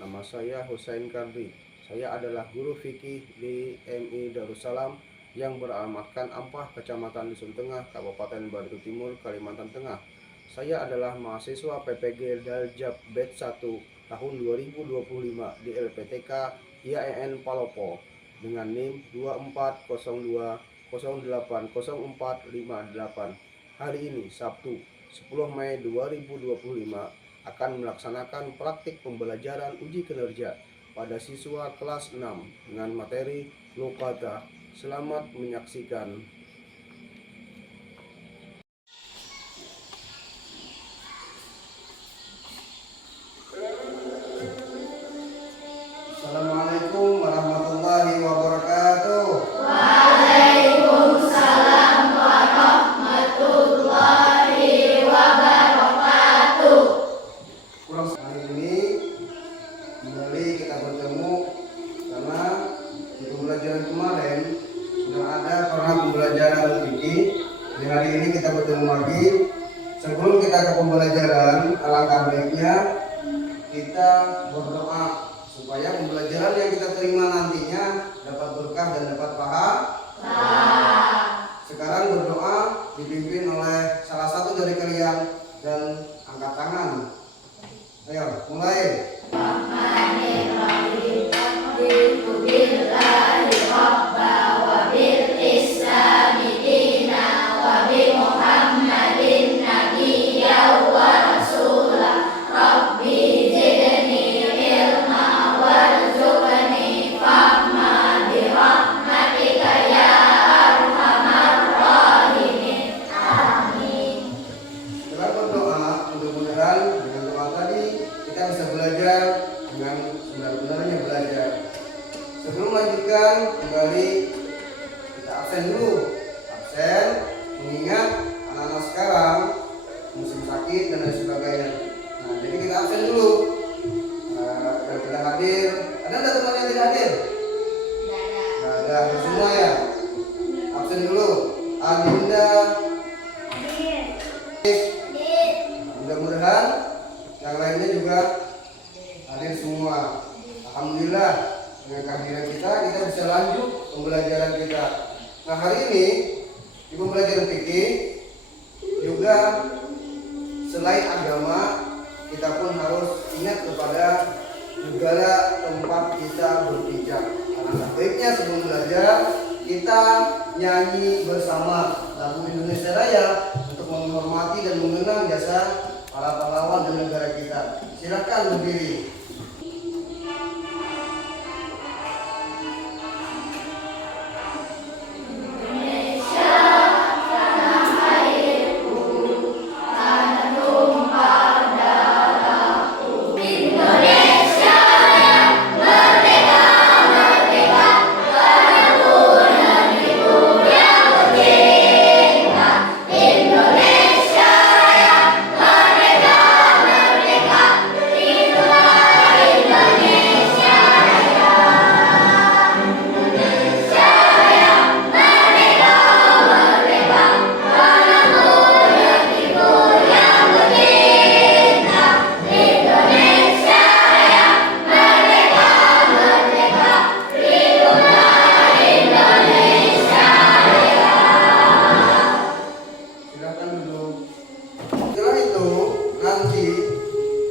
Nama saya Husain Kardi. Saya adalah guru fikih di MI Darussalam yang beralamatkan Ampah, Kecamatan Dusun Tengah, Kabupaten Batu Timur, Kalimantan Tengah. Saya adalah mahasiswa PPG Daljab Batch 1 tahun 2025 di LPTK IAIN Palopo dengan NIM 2402080458. Hari ini Sabtu 10 Mei 2025 akan melaksanakan praktik pembelajaran uji kinerja pada siswa kelas 6 dengan materi Lokata. Selamat menyaksikan. Assalamualaikum warahmatullahi wabarakatuh. Waalaikumsalam warahmatullahi wabarakatuh. Hari ini kembali kita bertemu karena di pembelajaran kemarin sudah ada pembelajaran fikih. Di hari ini kita bertemu lagi. Sebelum kita ke pembelajaran, alangkah baiknya kita berdoa supaya pembelajaran yang kita terima nantinya dapat berkah dan dapat pahala. Sekarang berdoa dipimpin oleh salah satu dari kalian dan angkat tangan. Ayo, mulai. Setelah berdoa, mudah-mudahan dengan doa tadi kita bisa belajar dengan benar-benarnya belajar. Sebelum melanjutkan, kembali kita absen dulu. Absen, mengingat anak-anak sekarang musim sakit dan lain sebagainya. Nah, jadi kita absen dulu. Dan tidak hadir. Ada teman yang tidak hadir? Tidak ada. Semua ya. Absen dulu. Adinda. Mudah-mudahan yang lainnya juga hadir semua. Alhamdulillah dengan kehadiran kita bisa lanjut pembelajaran kita. Nah, hari ini di pembelajaran fikih juga selain agama, kita pun harus ingat kepada negara tempat kita berpijak. Alangkah baiknya sebelum belajar kita nyanyi bersama lagu Indonesia Raya untuk menghormati dan mengenang jasa para pahlawan dan negara kita. Silakan berdiri.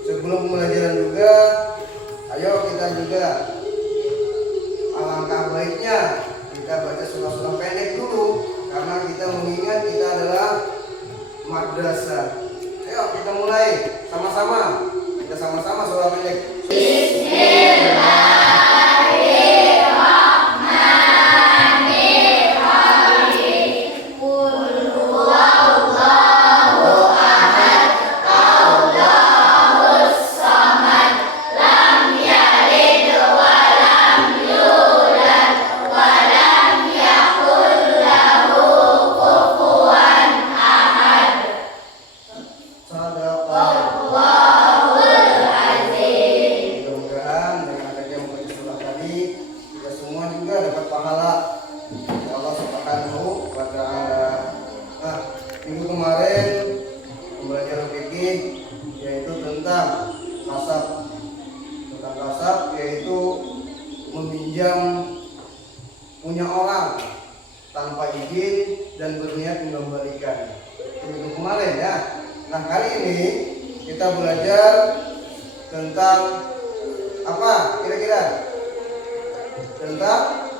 Sebelum pembelajaran juga, ayo kita juga alangkah baiknya kita baca surah-surah pendek dulu karena kita mengingat kita adalah madrasah. Ayo kita mulai sama-sama. Kita sama-sama surah pendek. meminjam punya orang tanpa izin dan berniat mengembalikan. Itu kemarin ya. Nah, kali ini kita belajar tentang apa kira-kira? Tentang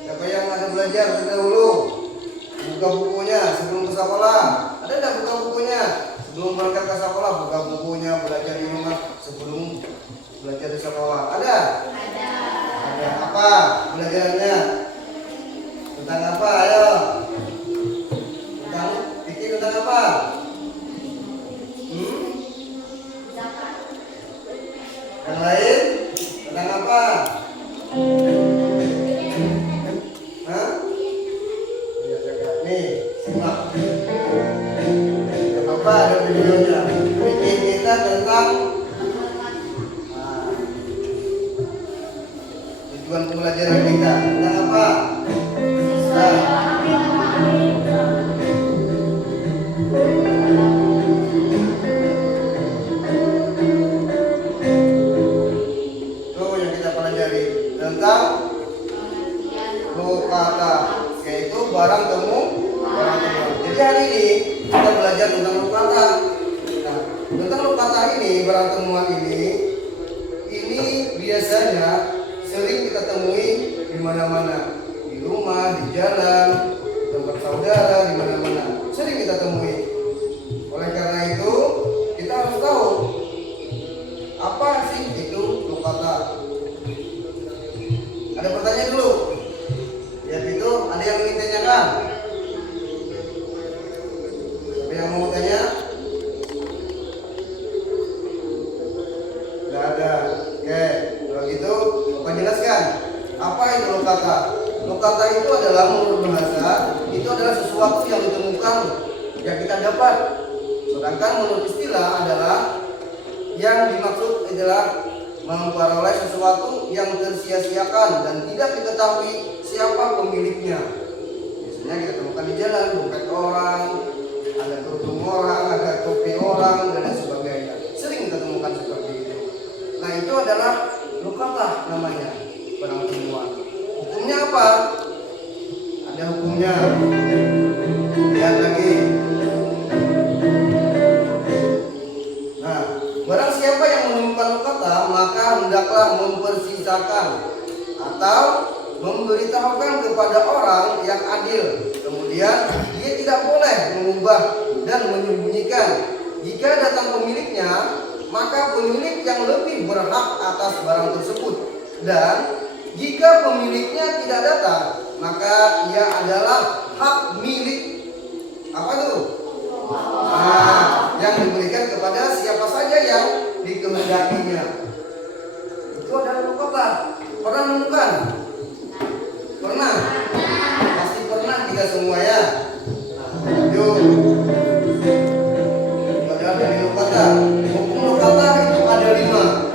siapa yang ada belajar terdahulu? Buka bukunya sebelum ke sekolah. Ada tidak buka bukunya? Sebelum berangkat ke sekolah, buka bukunya, belajar di rumah sebelum belajar di sekolah. Ada? Ada. Apa belajarannya? Tentang apa? Ayo. Tentang apa? Yang lain? Tentang apa? Hah? Nih, simak. Gak apa-apa, ada videonya. Bikin kita tentang tujuan pembelajaran kita. Tentang apa? Tentang lokata, yaitu barang temuan. Jadi hari ini kita belajar tentang lokata. Nah, tentang lokata ini, barang temuan ini biasanya sering kita temui di mana-mana, di rumah, di jalan, di tempat saudara, di mana-mana sering kita temui. Oleh karena itu kita harus tahu apa sih itu lokata. Ada pertanyaan dulu. Ya itu ada yang ingin tanyakan? Siapa yang mau tanya? Tidak ada. Oke, kalau gitu Bapak jelaskan. Apa itu lokata? Lokata itu adalah menurut bahasa, itu adalah sesuatu yang ditemukan yang kita dapat. Sedangkan menurut istilah adalah yang dimaksud adalah memperoleh sesuatu yang tersia-siakan dan tidak diketahui siapa pemiliknya. Biasanya kita temukan di jalan, dompet orang, ada kerudung orang, ada topi orang, dan lain sebagainya. Sering kita temukan seperti itu. Nah, itu adalah lokata namanya, barang temuan. Hukumnya apa? Ada hukumnya. Lihat lagi. Nah, barang siapa yang menemukan lokata, maka hendaklah mempersisakan atau memberitahukan kepada orang yang adil. Kemudian dia tidak boleh mengubah dan menyembunyikan. Jika datang pemiliknya, maka pemilik yang lebih berhak atas barang tersebut. Dan jika pemiliknya tidak datang, maka ia adalah hak milik apa itu? Nah, yang diberikan kepada siapa saja yang dikehendakinya. Itu adalah lokata. Pernah menemukan? Pernah? Pasti pernah kita semua ya. Nah, yuk. Belajar dari lokata. Hukum lokata itu ada 5.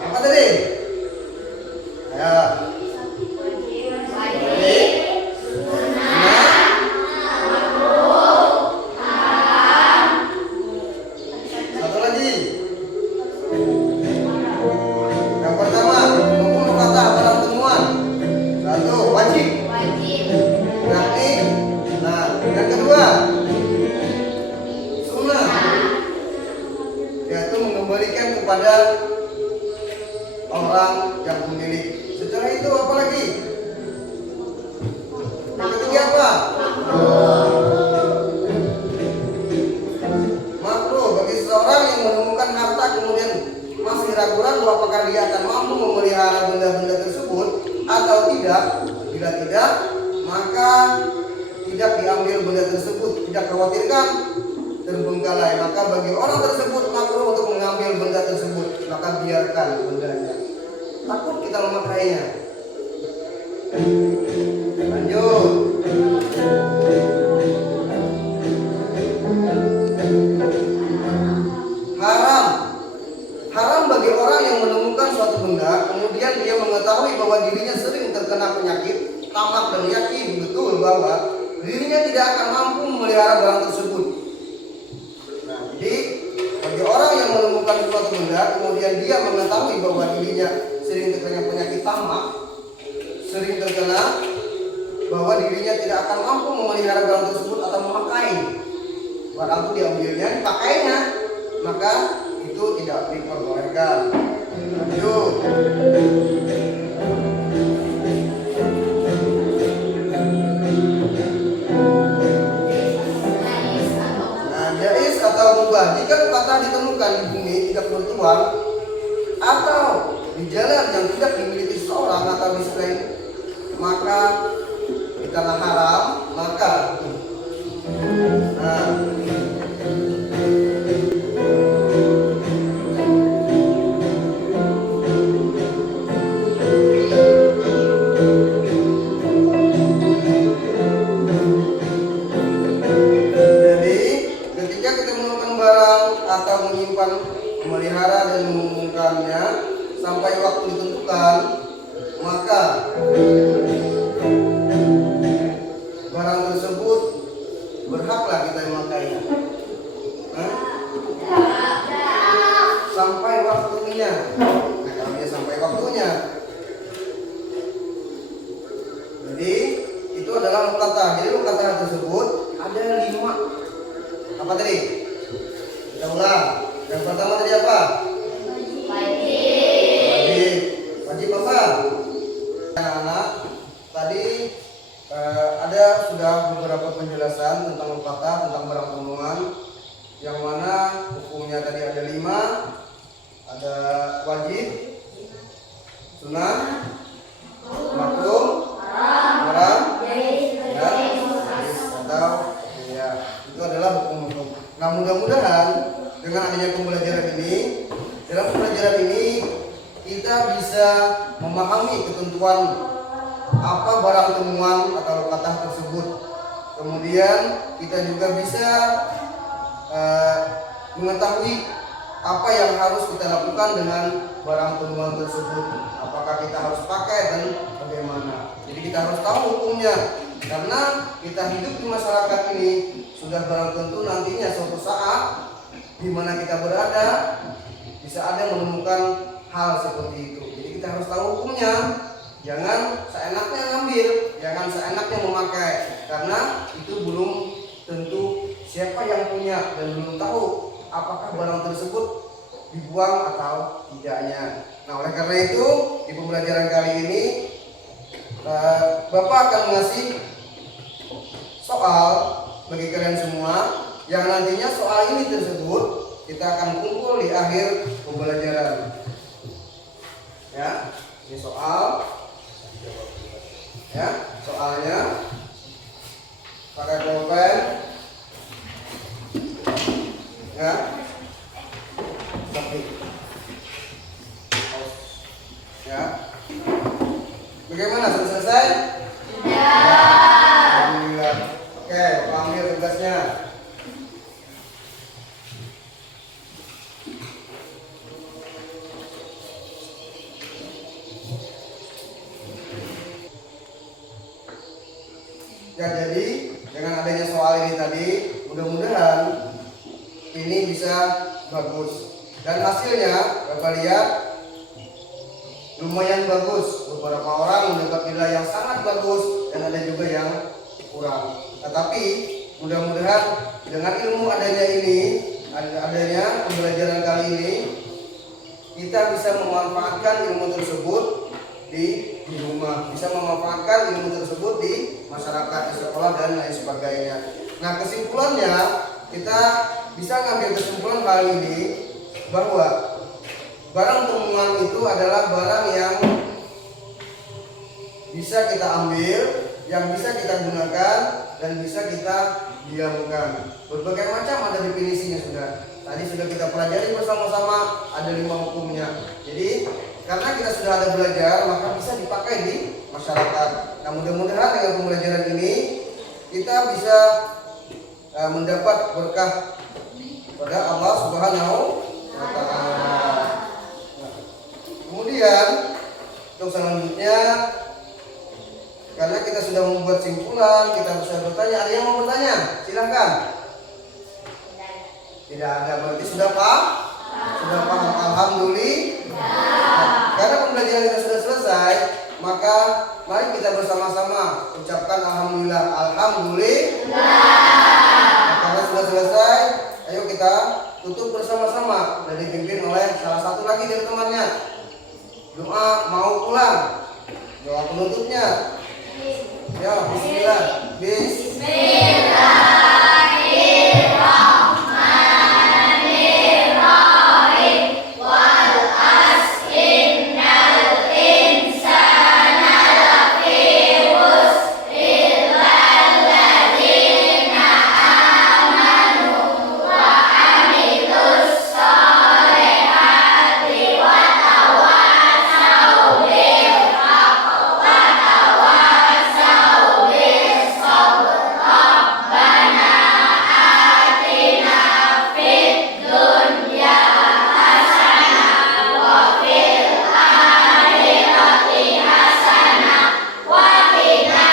Apa tadi? Ayo. Satu lagi. Yang pertama, hukum lokata barang temuan. 1, wajib. Yakni. Nah, yang kedua, sunnah, yaitu mengembalikan kepada orang yang pemilik. Setelah itu apa lagi? Yang ketiga apa? Makruh bagi seseorang yang menemukan harta kemudian masih ragu-ragu apakah dia akan mampu memelihara benda-benda tersebut atau tidak. Bila tidak, maka tidak diambil benda tersebut. Tidak khawatirkan terbengkalai. Maka bagi orang tersebut makruh untuk mengambil benda tersebut. Maka biarkan bendanya. Takut kita memakainya. Lanjut. Haram bagi orang yang menemukan suatu benda kemudian dia mengetahui bahwa dirinya sering terkena penyakit tamak dan yakin betul bahwa dirinya tidak akan mampu memelihara barang tersebut. Nah, jadi bagi orang yang menemukan suatu benda kemudian dia mengetahui bahwa dirinya sering terkena penyakit tamak, sering terkena bahwa dirinya tidak akan mampu memelihara barang tersebut atau memakai barang itu, diambilnya, dipakainya, maka itu tidak diperbolehkan. Lanjut. Nah, jais atau mubah. Jika kata ditemukan di bumi tidak bertuan atau di jalan yang tidak dimiliki seorang atau di selain, maka karena haram, maka nah, atau menyimpan, memelihara dan mengumumkannya sampai waktu ditentukan, maka barang tersebut berhaklah kita memakainya. Sampai waktunya. Nah, kalau dia sampai waktunya, jadi itu adalah mukatah. Jadi mukatah tersebut ada 5. Apa tadi? Kita ulang. Yang pertama tadi apa? Wajib. Wajib apa? Anak-anak, tadi ada sudah beberapa penjelasan tentang mukatah, tentang barang temuan, yang mana hukumnya tadi ada 5. Ada wajib, sunnah, makruh, haram, ya, atau ya, itu adalah hukum-hukum. Nah, mudah-mudahan dengan adanya pembelajaran ini, dalam pembelajaran ini kita bisa memahami ketentuan apa barang temuan atau mukatah tersebut. Kemudian kita juga bisa mengetahui apa yang harus kita lakukan dengan barang temuan tersebut. Apakah kita harus pakai dan bagaimana. Jadi kita harus tahu hukumnya. Karena kita hidup di masyarakat ini sudah barang tentu nantinya suatu saat di mana kita berada bisa ada menemukan hal seperti itu. Jadi kita harus tahu hukumnya. Jangan seenaknya ngambil, jangan seenaknya memakai, karena itu belum tentu siapa yang punya dan belum tahu apakah barang tersebut dibuang atau tidaknya. Nah, oleh karena itu di pembelajaran kali ini Bapak akan mengasih soal bagi kalian semua yang nantinya soal ini tersebut kita akan kumpul di akhir pembelajaran. Ya, ini soal. Ya, soalnya pakai pulpen. Ya, tapi ya, bagaimana, sudah selesai? Ya. Alhamdulillah. Oke, Bapak ambil tugasnya. Ya, jadi dengan adanya soal ini tadi, mudah-mudahan ini bisa bagus. Dan hasilnya, Bapak lihat lumayan bagus. Beberapa orang mendapat nilai yang sangat bagus dan ada juga yang kurang. Tetapi mudah-mudahan dengan ilmu adanya ini, adanya pembelajaran kali ini, kita bisa memanfaatkan ilmu tersebut di rumah, bisa memanfaatkan ilmu tersebut di masyarakat, di sekolah dan lain sebagainya. Nah, kesimpulannya kita bisa ngambil kesimpulan kali ini bahwa barang temuan itu adalah barang yang bisa kita ambil, yang bisa kita gunakan dan bisa kita diamkan. Berbagai macam ada definisinya sudah. Tadi sudah kita pelajari bersama-sama, ada 5 hukumnya. Jadi karena kita sudah ada belajar, maka bisa dipakai di masyarakat. Nah, mudah-mudahan dengan pembelajaran ini kita bisa mendapat berkah pada Allah Subhanahu wa Ta'ala. Nah, kemudian untuk selanjutnya Karena kita sudah membuat simpulan, kita bisa bertanya. Ada yang mau bertanya? Silahkan. Tidak ada, berarti sudah paham? Sudah paham. Alhamdulillah. Karena pembelajaran kita sudah selesai, maka mari kita bersama-sama ucapkan alhamdulillah. Alhamdulillah. Karena sudah selesai, ayo kita tutup bersama-sama dan dipimpin oleh salah satu lagi dari temannya. Doa mau pulang. Doa penutupnya. Ya, bismillah. Bismillahirrahmanirrahim. Wal asr innal insana lafi khusr illa alladzina amanu wa amilus sholihati wa tawasaw bil haqq wa tawasaw bis sabr. Rabbana atina fid dunya hasanah wa fil akhirati hasanah wa qina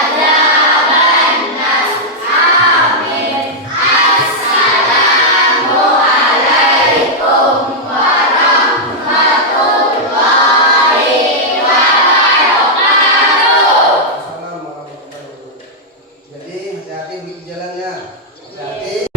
adzabannar. Amin. Assalamu alaikum warahmatullahi wabarakatuh. Assalamualaikum warahmatullahi wabarakatuh. Jadi hati-hati di jalannya. Hati-hati.